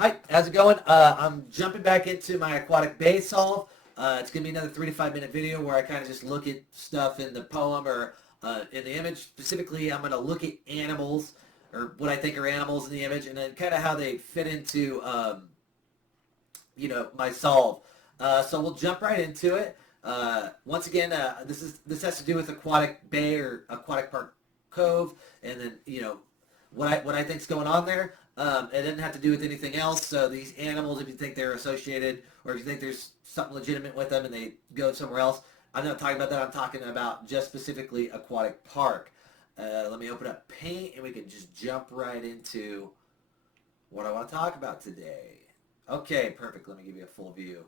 Hi, how's it going? I'm jumping back into my aquatic bay solve. It's going to be another 3 to 5 minute video where I kind of just look at stuff in the poem or in the image. Specifically, I'm going to look at animals or what I think are animals in the image and then kind of how they fit into, my solve. So we'll jump right into it. Once again, this has to do with aquatic bay or aquatic park cove, and then what I think's going on there. It didn't have to do with anything else. So these animals, if you think they're associated, or if you think there's something legitimate with them and they go somewhere else, I'm not talking about that. I'm talking about just specifically Aquatic Park. Let me open up Paint and we can just jump right into what I want to talk about today. Okay, perfect. Let me give you a full view.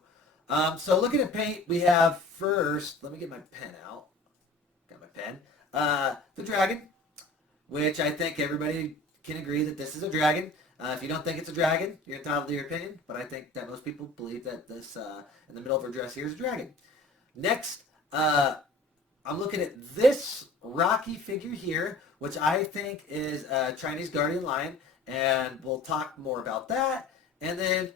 So looking at Paint, we have first, let me get my pen out. Got my pen. The dragon, which I think everybody can agree that this is a dragon. If you don't think it's a dragon, you're entitled to your opinion, but I think that most people believe that this, in the middle of her dress here, is a dragon. Next, I'm looking at this rocky figure here, which I think is a Chinese guardian lion, and we'll talk more about that. And then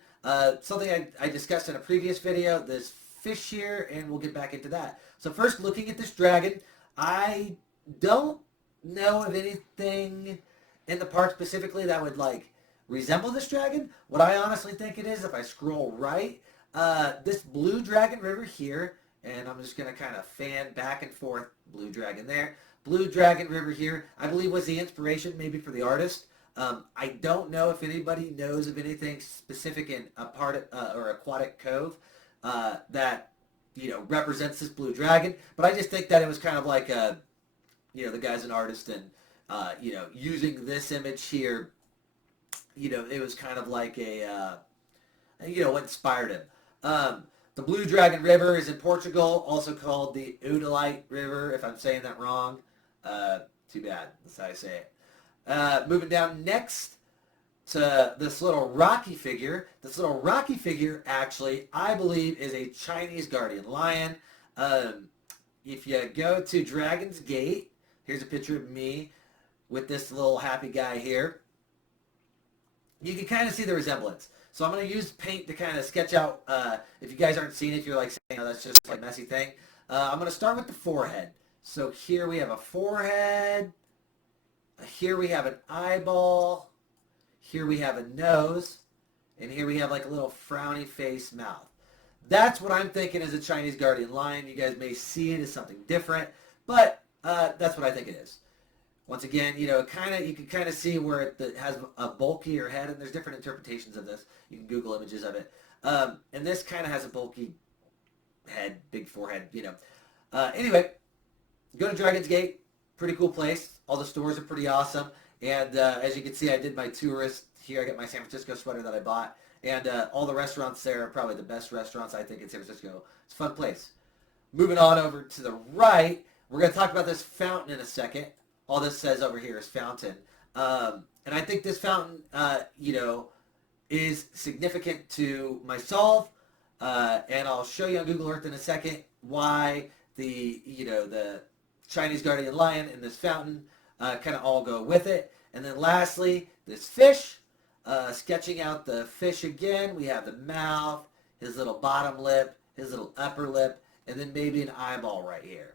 something I discussed in a previous video, this fish here, and we'll get back into that. So first, looking at this dragon, I don't know of anything in the park specifically that would resemble this dragon. What I honestly think it is, if I scroll right, this blue dragon river here, and I'm just going to kind of fan back and forth, blue dragon there, blue dragon river here, I believe was the inspiration maybe for the artist. I don't know if anybody knows of anything specific in a part or aquatic cove that represents this blue dragon, but I just think that it was kind of like the guy's an artist, and using this image here, it was kind of like what inspired him. The Blue Dragon River is in Portugal, also called the Udalite River, if I'm saying that wrong. Too bad, that's how I say it. Moving down next to this little rocky figure. This little rocky figure, actually, I believe is a Chinese guardian lion. If you go to Dragon's Gate, here's a picture of me with this little happy guy here. You can kind of see the resemblance. So I'm going to use Paint to kind of sketch out, if you guys aren't seeing it, if you're saying, oh, that's just a messy thing. I'm going to start with the forehead. So here we have a forehead. Here we have an eyeball. Here we have a nose. And here we have a little frowny face mouth. That's what I'm thinking is a Chinese guardian lion. You guys may see it as something different, but that's what I think it is. Once again, you can kind of see where it has a bulkier head, and there's different interpretations of this. You can Google images of it. And this kind of has a bulky head, big forehead, Anyway, go to Dragon's Gate. Pretty cool place. All the stores are pretty awesome. And as you can see, I did my tourist here. I got my San Francisco sweater that I bought. And all the restaurants there are probably the best restaurants, I think, in San Francisco. It's a fun place. Moving on over to the right, we're going to talk about this fountain in a second. All this says over here is fountain. And I think this fountain, is significant to my solve. And I'll show you on Google Earth in a second why the Chinese guardian lion and this fountain kind of all go with it. And then lastly, this fish, sketching out the fish again. We have the mouth, his little bottom lip, his little upper lip, and then maybe an eyeball right here.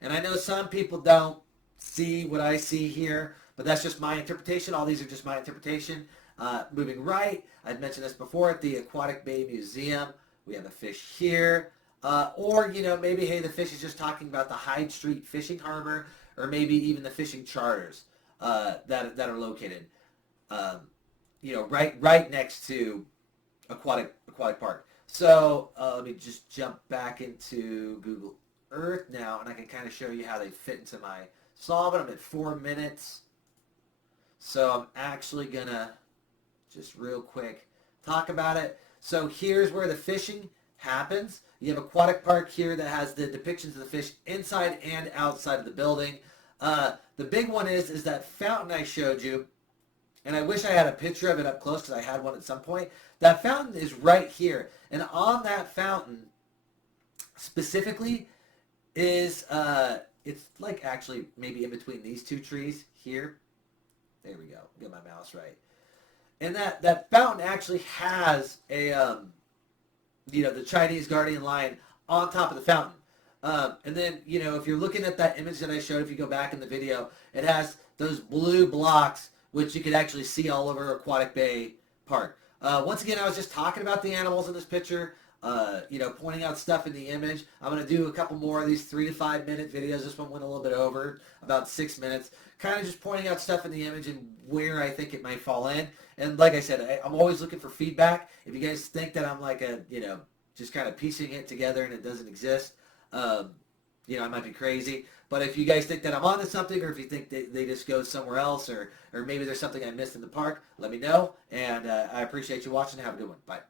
And I know some people don't see what I see here, but that's just my interpretation. All these are just my interpretation. Moving right, I've mentioned this before, at the Aquatic Bay Museum, we have a fish here. Or, maybe, hey, the fish is just talking about the Hyde Street Fishing Harbor, or maybe even the fishing charters that are located, right next to Aquatic Park. So let me just jump back into Google Earth now, and I can kind of show you how they fit into my solve. I'm at 4 minutes. So I'm actually going to just real quick talk about it. So here's where the fishing happens. You have Aquatic Park here that has the depictions of the fish inside and outside of the building. The big one is that fountain I showed you, and I wish I had a picture of it up close because I had one at some point. That fountain is right here. And on that fountain specifically is, it's actually maybe in between these two trees here. There we go. Get my mouse right. And that fountain actually has a, the Chinese guardian lion on top of the fountain. And then, if you're looking at that image that I showed, if you go back in the video, it has those blue blocks, which you could actually see all over Aquatic Bay Park. Once again, I was just talking about the animals in this picture, pointing out stuff in the image. I'm going to do a couple more of these 3 to 5 minute videos. This one went a little bit over, about 6 minutes. Kind of just pointing out stuff in the image and where I think it might fall in. And like I said, I'm always looking for feedback. If you guys think that I'm like just kind of piecing it together and it doesn't exist, I might be crazy. But if you guys think that I'm onto something, or if you think they just go somewhere else, or maybe there's something I missed in the park, let me know. And I appreciate you watching. Have a good one. Bye.